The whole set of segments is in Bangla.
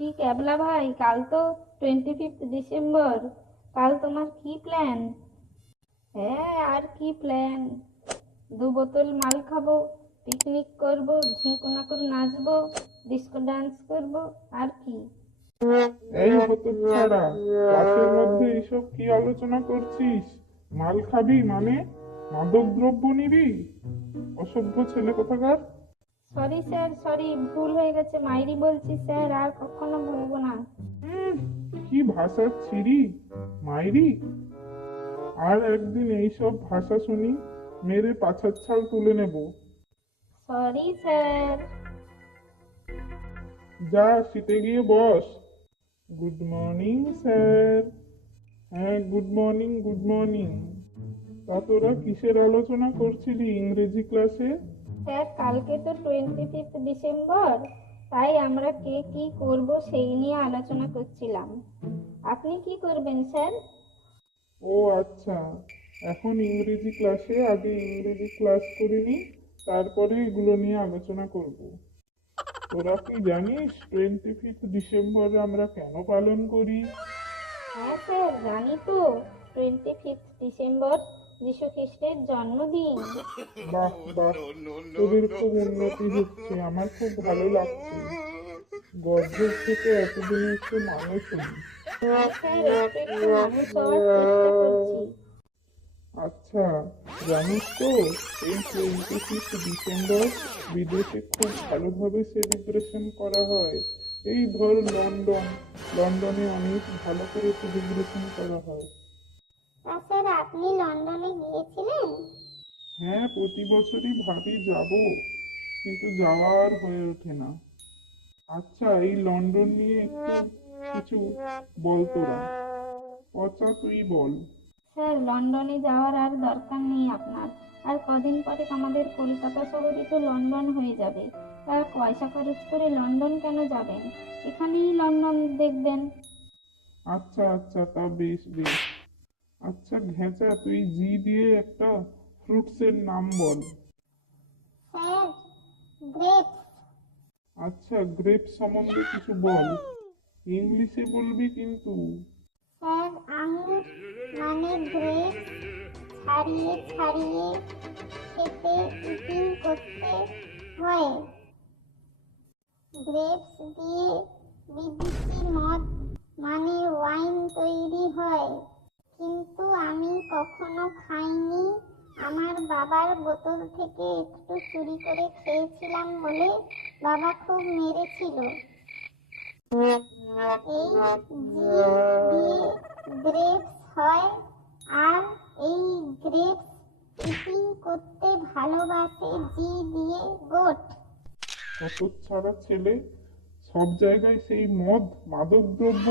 কি ক্যাবলা ভাই, কাল তো টোয়েন্টি ফিফথ ডিসেম্বর কাল তোমার কি প্ল্যান হ্যাঁ আর কি প্ল্যান দু বোতল মাল খাব পিকনিক করব ঝিঙ্কুনা করে নাচবো ডিস্কো ডান্স করব, আর কি? এই হতো ছাড়া ক্লাসের মধ্যে এইসব কি আলোচনা করছিস? মাল খাবি মানে মাদক দ্রব্য নিবি? অসভ্য ছেলে কোথাকার? সরি স্যার সরি ভুল হয়ে গেছে। মাইরি বলছি স্যার আর কখনো বলব না। কি ভাষা ছিরি মাইরি? আর একদিন এইসব ভাষা শুনি মেরে পাছার ছাল তুলে নেব। সরি স্যার যা শীতে গিয়ে বস। গুড মর্নিং স্যার হ্যাঁ গুড মর্নিং গুড মর্নিং তা তোরা কিসের আলোচনা করছিলি ইংরেজি ক্লাসে স্যার কালকে তো টোয়েন্টি ফিফথ ডিসেম্বর। তাই আমরা কে কি করব সেই নিয়ে আলোচনা করছিলাম। আপনি কি করবেন স্যার? ও আচ্ছা। এখন ইংরেজি ক্লাসে আগে ইংরেজি ক্লাস করিনি তারপরে এগুলো নিয়ে আলোচনা করব। তোরা কি জানিস টোয়েন্টি ফিফথ ডিসেম্বর আমরা কেন পালন করি? হ্যাঁ স্যার জানি তো। টোয়েন্টি ফিফথ ডিসেম্বর যীশু খ্রিস্টের জন্মদিন। বাহ বাহ। তোদের খুব উন্নতি হচ্ছে আমার খুব ভালো লাগছে। গর্ভের থেকে এতদিনে একটু মানুষ হই। আচ্ছা জানিস তো এই টোয়েন্টি ফিফথ ডিসেম্বর বিদেশে খুব ভালোভাবে সেলিব্রেশন করা হয়। এই ধর লন্ডন লন্ডনে অনেক ভালো করে সেলিব্রেশন করা হয়। স্যার আপনি লন্ডনে গিয়েছিলেন? হ্যাঁ প্রতি বছরই ভাবি যাব কিন্তু যাওয়া আর হয়ে ওঠে না। আচ্ছা এই লন্ডন নিয়ে একটু কিছু বল তোরা। পচা তুই বল। স্যার লন্ডনে যাওয়ার আর দরকার নেই আপনার। আর কদিন পরে আমাদের কলকাতা শহরই তো লন্ডন হয়ে যাবে। তার পয়সা খরচ করে লন্ডন কেন যাবেন? এখানেই লন্ডন দেখবেন। আচ্ছা আচ্ছা তা বেশ বেশ। আচ্ছা ঘেঁচা তুই জি দিয়ে একটা ফ্রুটসের নাম বল। স্যার গ্রেপস আচ্ছা গ্রেপ সম্বন্ধে কিছু বল। ইংলিশে বলবি কিন্তু। স্যার আঙুর মানে গ্রেপস ছাড়িয়ে ছাড়িয়ে খেতে ইটিং করতে হয়। গ্রেপস দিয়ে বিদেশি মদ মানে ওয়াইন তৈরি হয়। কিন্তু আমি কখনো খাইনি। আমার বাবার বোতল থেকে একটু চুরি করে খেয়েছিলাম বলে বাবা খুব মেরেছিল। এই দিয়ে গ্রেপস হয়, আর এই গ্রেপস ইটিং করতে ভালোবাসে জি দিয়ে গোট। ছাড়া ছেলে সব জায়গায় সেই মদ মাদক দ্রব্য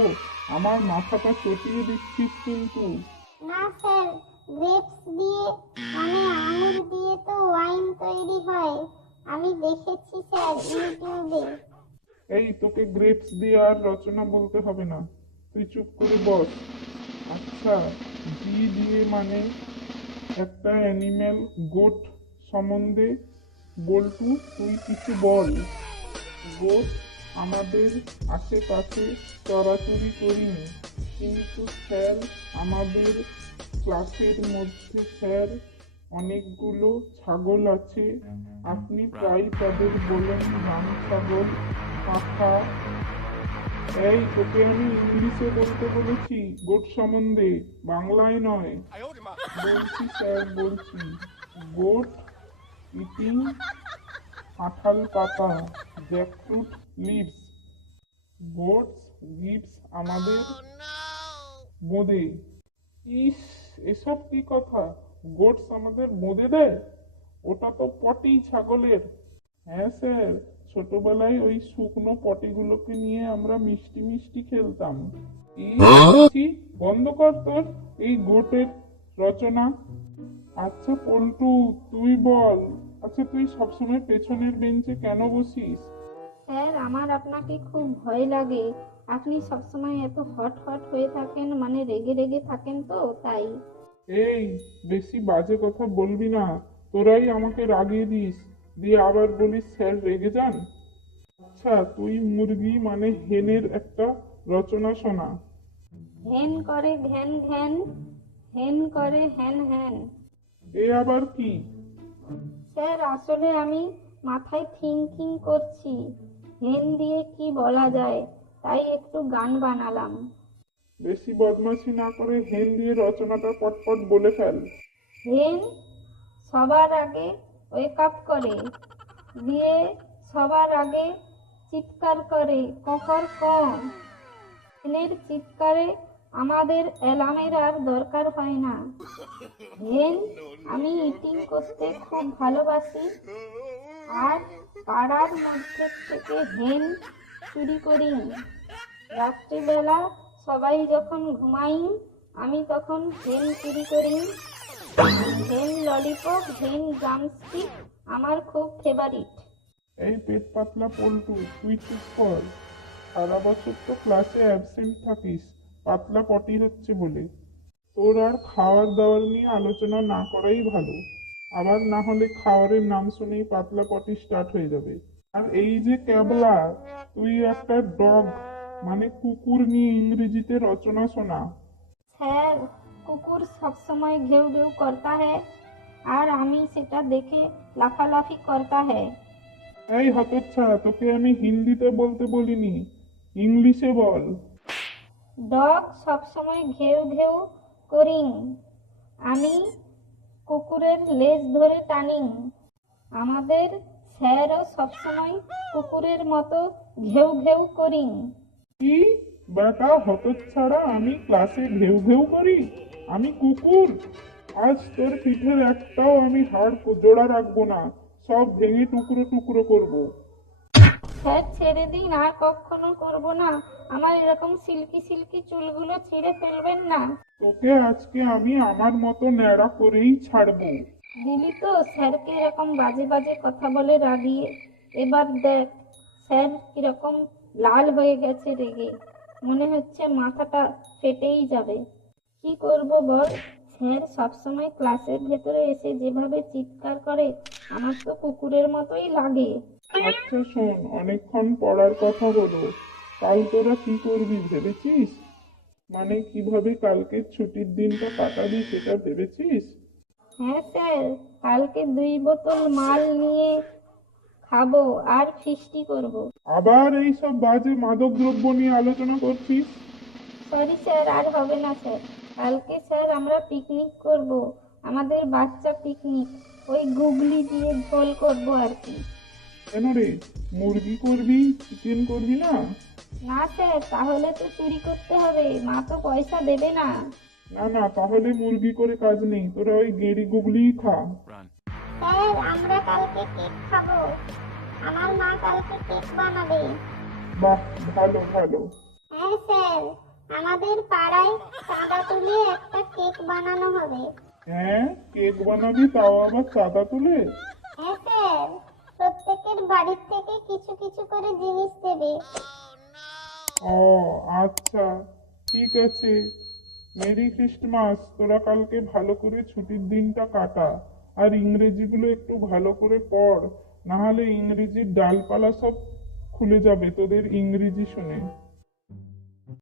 আমার মাথাটা চটিয়ে দিচ্ছিস কিন্তু। না স্যার গ্রেপস দিয়ে মানে আঙুর দিয়ে তো ওয়াইন তৈরি হয়। আমি দেখেছি স্যার ইউটিউবে। এই তোকে গ্রেপস দিয়ে আর রচনা বলতে হবে না। তুই চুপ করে বস। আচ্ছা জি দিয়ে মানে একটা অ্যানিম্যাল গোট সম্বন্ধে বলটু তুই কিছু বল। গোট আমাদের আশেপাশে চড়াচড়ি করিনি। কিন্তু স্যার আমাদের ক্লাসের মধ্যে স্যার অনেকগুলো ছাগল আছে। আপনি প্রায় তাদের বলেন রাম ছাগল পাখা। এই তোকে আমি ইংলিশে বলতে বলেছি গোট সম্বন্ধে বাংলায় নয়। বলছি স্যার বলছি গোট ইটিং কাঁঠাল পাতা জ্যাকফ্রুট লিভস গোটস গিভস আমাদের বোঁদে ইস এসব কি কথা? গোটস আমাদের বোঁদে দেয়? ওটা তো পটি ছাগলের। হ্যাঁ স্যার ছোটবেলায় ওই শুকনো পটিগুলোকে নিয়ে আমরা মিষ্টি মিষ্টি খেলতাম। এই ছি, বন্ধ কর তোর এই গোটের রচনা। আচ্ছা পল্টু তুই বল। আচ্ছা তুই সবসময় পেছনের বেঞ্চে কেন বসিস? স্যার আমার আপনাকে খুব ভয় লাগে। আপনি সবসময় এত হট হট হয়ে থাকেন মানে রেগে রেগে থাকেন তো তাই। এই বেশি বাজে কথা বলবি না। তোরাই আমাকে রাগিয়ে দিস। দিয়ে আবার বলিস স্যার রেগে যান? আচ্ছা তুই মুরগি মানে হেনের একটা রচনা শোনা। হেন করে ঘ্যান ঘ্যান হেন করে হ্যান হ্যান। এ আবার কি? স্যার আসলে আমি মাথায় থিঙ্কিং করছি। হেন দিয়ে কি বলা যায়? তাই একটু গান বানালাম। বেশি বদমাশি না করে হেন দিয়ে রচনাটা পটপট বলে ফেল। হেন সবার আগে ওয়েক আপ করে। দিয়ে সবার আগে চিৎকার করে ককর কম? হেনের চিৎকারে আমাদের অ্যালার্মের আর দরকার হয় না। হেন আমি ইটিং করতে খুব ভালোবাসি। আর পাড়ার মধ্যে থেকে হেন চুরি করি। রাত্রিবেলা সবাই যখন ঘুমাই, আমি তখন হেন চুরি করি। হেন ললিপপ হেন ড্রামস্টিক আমার খুব ফেভারিট এই পেট পাতলা পল্টু, তুই চুপ কর। সারা বছর তো ক্লাসে অ্যাবসেন্ট থাকিস, পাতলা পটি হচ্ছে বলে। তোর আর খাওয়ার দাওয়ার নিয়ে আলোচনা না করাই ভালো। আবার না হলে খাওয়ারের নাম শুনেই পাতলা পটি স্টার্ট হয়ে যাবে। আর এই যে ক্যাবলা তুই একটা ডগ মানে কুকুর নিয়ে ইংরেজিতে রচনা শোনা। স্যার কুকুর সবসময় ঘেউ ঘেউ করতা হ্যায় আর আমি সেটা দেখে লাফালাফি করতা হ্যায় এই হতচ্ছাড়া তোকে আমি হিন্দিতে বলতে বলিনি ইংলিশে বল। ডগ সবসময় ঘেউ ঘেউ করিং। আমি কুকুরের লেজ ধরে টানিং। আমাদের স্যারও সবসময় কুকুরের মতো ঘেউ ঘেউ করি। কি বেটা হতচ্ছাড়া আমি ক্লাসে ঘেউ ঘেউ করি? আমি কুকুর। আজ তোর পিঠের একটাও আমি হাড় জোড়া রাখব না, সব ভেঙে টুকরো টুকরো করব। স্যার ছেড়ে দিন আর কখনো করব না। আমার এরকম সিল্কি সিল্কি চুলগুলো ছিঁড়ে ফেলবেন না। তোকে আজকে আমি আমার মতো ন্যাড়া করেই ছাড়বো। দিলি তো স্যারকে এরকম বাজে বাজে কথা বলে রাগিয়ে। এবার দেখ স্যার কীরকম লাল হয়ে গেছে রেগে। মনে হচ্ছে মাথাটা ফেটেই যাবে। কি করব বল? স্যার সবসময় ক্লাসের ভেতরে এসে যেভাবে চিৎকার করে আমার তো কুকুরের মতোই লাগে। আচ্ছা শোন অনেকক্ষণ পড়ার কথা হলো। কাল তোরা কি করবি ভেবেছিস? মানে কীভাবে কালকে ছুটির দিনটা কাটাবি সেটা ভেবেছিস? হ্যাঁ স্যার কালকে দুই বোতল মাল নিয়ে খাব আর ফিস্টি করব। আবার এই সব বাজে মাদক দ্রব্য নিয়ে আলোচনা করছিস? সরি স্যার আর হবে না স্যার। কালকে স্যার আমরা পিকনিক করব। আমাদের বাচ্চা পিকনিক ওই গুগলি দিয়ে ঝোল করব আর কি। কেন রে? মুরগি করবি চিকেন করবি না? না স্যার তাহলে তো চুরি করতে হবে। মা তো পয়সা দেবে না। না না তাহলে মুরগি করে কাজ নেই। তোরা ওই গেড়ি গুগলিই খা। স্যার আমরা কালকে কেক খাব। আমার মা কালকে কেক বানাবে। বাহ ভালো ভালো। হ্যাঁ স্যার। আমাদের পাড়ায় চাঁদা তুলে একটা কেক বানানো হবে। হ্যাঁ কেক বানাবি তাও আবার চাঁদা তুলে? হ্যাঁ স্যার। প্রত্যেকের বাড়ির থেকে কিছু কিছু করে জিনিস দেবে। ও আচ্ছা ঠিক আছে। মেরি খ্রিস্টমাস তোরা কালকে ভালো করে ছুটির দিনটা কাটা আর ইংরেজিগুলো একটু ভালো করে পড়। না হলে ইংরেজির ডালপালা সব খুলে যাবে তোদের ইংরেজি শুনে।